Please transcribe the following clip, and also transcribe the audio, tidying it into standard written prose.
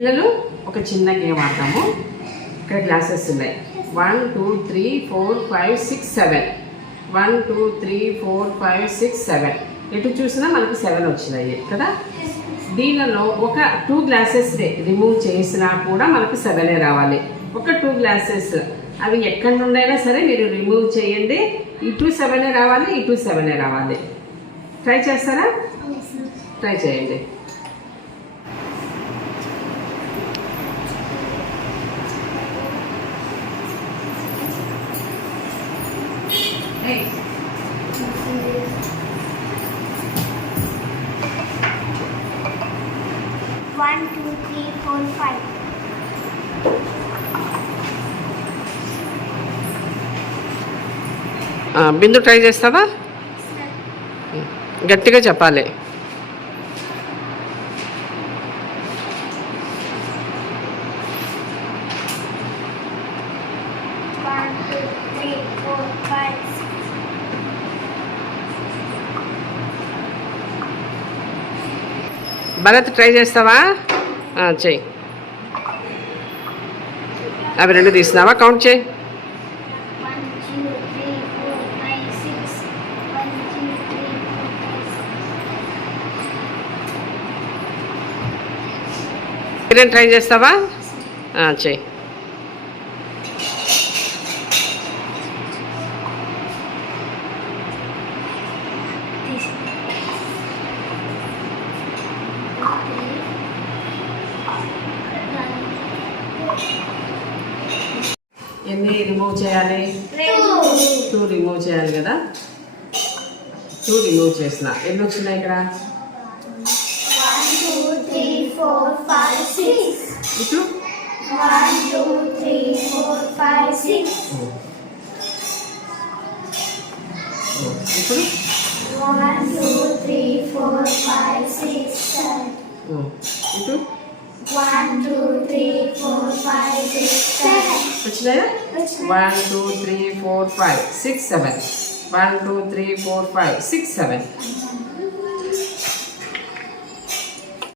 పిల్లలు ఒక చిన్న గేమ్ ఆడతాము. ఇక్కడ క్లాసెస్ ఉన్నాయి. 1 2 3 4 5 6 7 1 2 3 4 5 6 7 ఎటు చూసినా మనకి 7 వచ్చినాయి కదా. దీనిలో ఒక 2 గ్లాసెస్ రిమూవ్ చేసినా కూడా మనకు 7 రావాలి. ఒక 2 గ్లాసెస్ అవి ఎక్కడి నుండైనా సరే మీరు రిమూవ్ చేయండి. ఇటు 7 రావాలి, ఇటు 7 రావాలి. ట్రై చేస్తారా? ట్రై చేయండి. One, two, three, four, five. బిందు ట్రై చేస్తావా? గట్టిగా చెప్పాలి. One, two, three, four, five, six. Bharat ట్రై చేస్తావా? చెయ్యి. అవి 2 తీసినావా? కౌంట్ చేయి. 1, 2, 3, 4, 5, 6. 1, 2, 3, 4, 5, 6. మీరేం ట్రై చేస్తావా? చెయ్యి. ఎన్ని రిమూవ్ చేయాలి? 2 రిమూవ్ చేయాలి కదా. 2 రిమూవ్ చేసిన ఎన్ని వచ్చినాయి ఇక్కడ? 1, 2, 3, 4, 5, 6. ఇటు 1, 2, 3, 4, 5, 6. ఇప్పుడు 1, 2, 3, 4, 5, 6, 7. ఇటు 1, 2, 3, 4, 5, 6, 7. వచ్చినాయా? 1 2 3 4 5 6 7 1 2 3 4 5 6 7